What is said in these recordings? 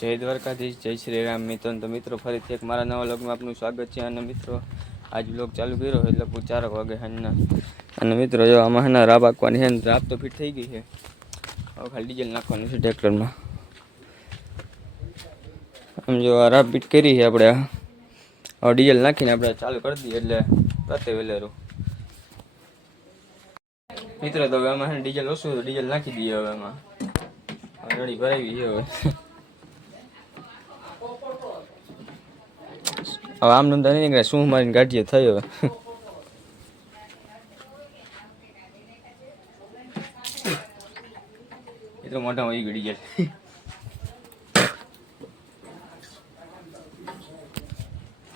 જય દ્વારકાધીશ, જય શ્રી રામ. મિત્રો ફરીથી એક મારા નવા વ્લોગમાં આપનું સ્વાગત છે. અને મિત્રો આજ વ્લોગ ચાલુ કર્યો એટલે 4 વાગે સાંજના. અને મિત્રો જો આમાં હે ને રાબ આપવાની છે ને રાબ તો ફિટ થઈ ગઈ છે. હવે ખાલી ડીઝલ નાખવાનું છે ટ્રેક્ટરમાં. આમ જો આ રાબ ફિટ કરી છે આપણે. હવે ડીઝલ નાખીને આપણે ચાલુ કરી દઈએ એટલે રાતે વેલેરું. મિત્રો તો હવે આમાં ડીઝલ ઓછું તો ડીઝલ નાખી દઈએ. હવે એમાં ગાડી ભરાવી છે હવે આમ નોંધા નહીં નીકળે શું મારીને ગાડીએ થઈ હવે. એ તો મોઢામાં આવી ગડી જાય.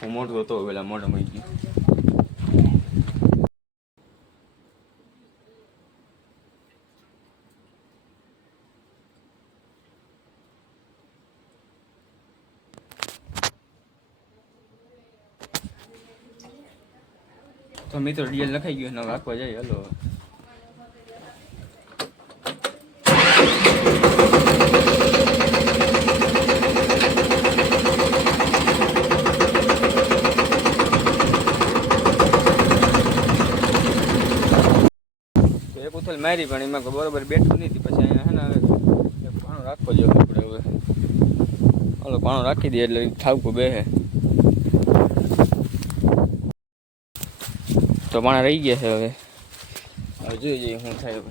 હું મોટું હતો પેલા મોઢામાં આવી ગયું. તો મિત્રો ડીએલ લખાઈ ગયો ને રાખવા જાય. હલો એક ઉથલ મારી પણ એમાં બરોબર બેઠું નથી. પછી અહીંયા હે ને પાણો રાખવો જોઈએ આપણે. હવે હલો પાણો રાખી દઈએ એટલે ઠાવકું બેસે. તો પાણા રહી ગયા છે. હવે જોઈ જઈએ શું થાય. હવે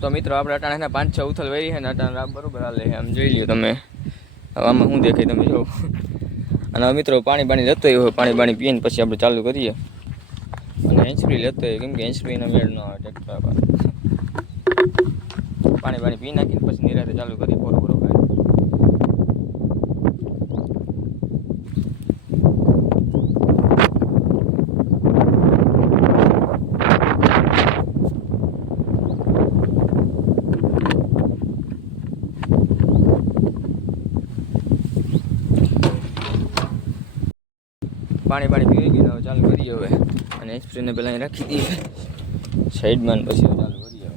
તો મિત્રો આપણે અટાણા 5-6 ઉથલ વેરી છે ને અટાણા રાબ બરોબર હાલે છે. આમ જોઈ લ્યો તમે. હવે આમાં શું દેખાય તમે જો. અને મિત્રો પાણી લેતો હોય, પાણી પીને પછી આપણે ચાલુ કરીએ. અને હેન્ડસ્પ્રી લેતો હોય કેમ કે હેન્ડસ્પ્રીનો મેળ ન આવે ટ્રેક્ટર. પાણી પી નાખીને પછી નિરાતે ચાલુ કરીએ. બરોબર પાણી પીવી ગયું. હવે ચાલુ કરીએ. હવે અને હેન્ડસ્પ્રીને પહેલાં અહીં રાખી દઈએ સાઈડમાં. પછી ચાલુ કરીએ.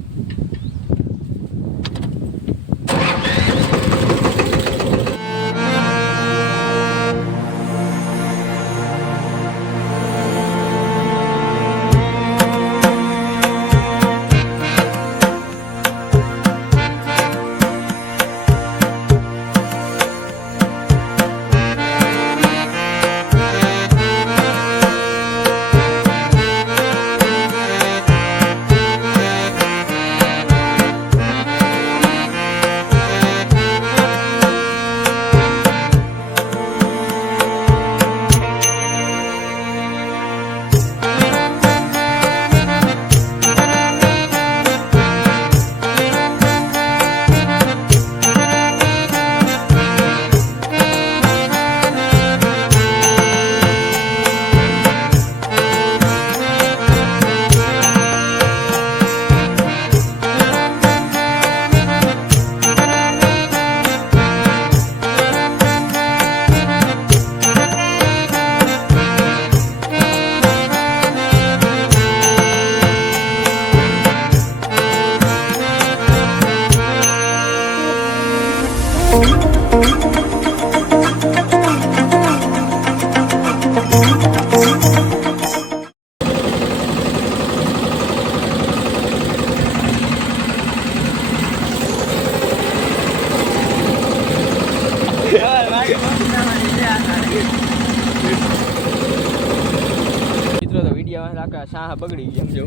મિત્રો તો વિડીયો આખા શાહ બગડી ગયા. જો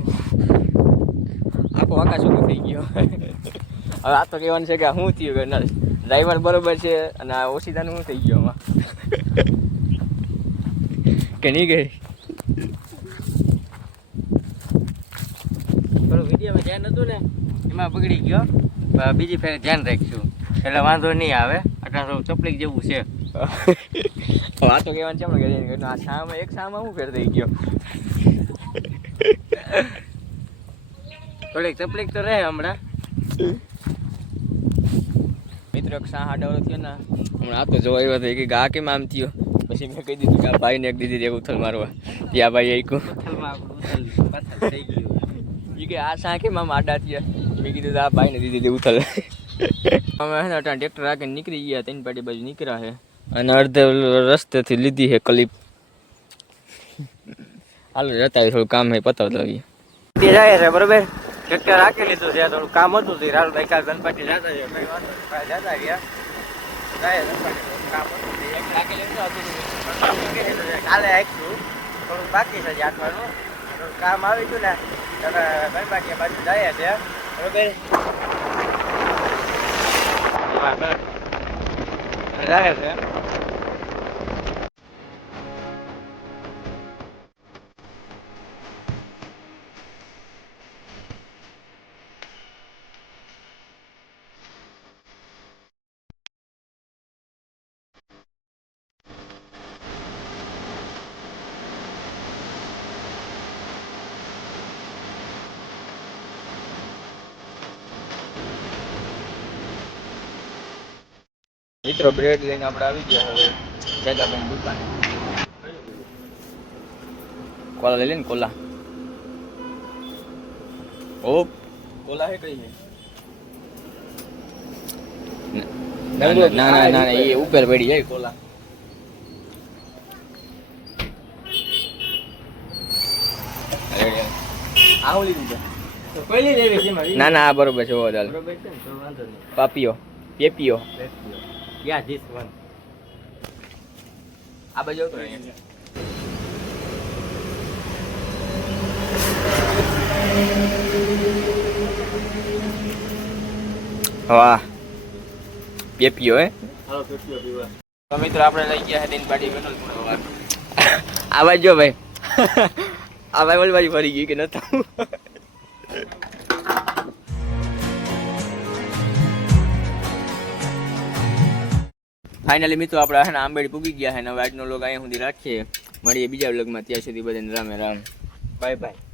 આખો આકાશ ઉભો થઈ ગયો. હવે આ તો કહેવાનું છે કે શું થયું કે ડ્રાઈવર બરોબર છે અને આ ઓશિતાનું શું થઈ ગયો આમાં કે નહીં ગઈ. થોડું વિડીયોમાં ધ્યાન હતું ને એમાં બગડી ગયો. બીજી ફેર ધ્યાન રાખીશું એટલે વાંધો નહીં આવે. આટલા થોડું તકલીફ જેવું છે. આ તો કહેવાનું છે કે આ શામાં એક શામાં હું ફેર થઈ ગયો. થોડીક તકલીફ તો રહે હમણાં. મિત્રો 6-8 વર્ષ થયો ને હમણાં આ તો જોવા આવ્યો હતો કે આ કેમ આમ થયો પછી મેં કહી દીધું કે આ ભાઈને એક દીધી એક ઉથલ મારવા ત્યાં ભાઈ આઈકું ઉથલમાં આપણું ઉથલ પાછળ થઈ ગયું. એ કે આ શા કેમ આમ આડા થયા મેં કીધું આ ભાઈને દીધી ઉથલ અમે હે ને ટ્રેક્ટર રાખીને નીકળી ગયા 3 પાટી બાજુ નીકળ્યા છે અને અડધે રસ્તેથી લીધી છે ક્લિપ. હાલો જતા થોડું કામ છે પતાવતા આવીએ. તે જાય છે બરોબર ટ્રેક્ટર રાખી લીધું છે થોડું કામ હતું તે રાલ ભાઈ કાલ ગણપતિ જતા છે કઈ વાંધો નહીં જતા ગયા જાય ગણપતિ કામ હતું તે એક રાખી લીધું કાલે આવીશું થોડું બાકી છે આઠવાનું થોડું કામ આવી ગયું ને તમે ગણપતિ બાજુ જાય છે બરોબર જાય છે. મિત્રો બ્રેડ લઈને આપણે આવી ગયા હવે જગાભાઈ દુકાને. કોલા લઈ લે ને કોલા. ઓપ કોલા હે કઈ છે ના ના ના એ ઉપર પડી જાય કોલા. આવું લીધું છે તો પહેલી જ એવી છે ના ના આ બરોબર છે ચાલ બરોબર છે ને તો વાંધો નહીં. પાપીઓ પેપીઓ Yeah, this one. આ બાજુ આવતો અહીંયા. વાહ પેપીઓ હે હાલો પેટીઓ પીવા. તો મિત્રો આપણે લઈ ગયા છે 3 પાટી પેટ્રોલ પૂરવા. આ બાજુ ભાઈ આ ભાઈ ઓલી બાજુ ફરી ગઈ કે નતું. ફાઇનલી મિત્રો આપણે હે ને આંબેડી પૂગી ગયા છે ને હવે આજનો લોગ અહીંયા સુધી રાખીએ. મળીએ બીજા વ્લોગમાં ત્યાં સુધી બધાને રામે રામ બાય બાય.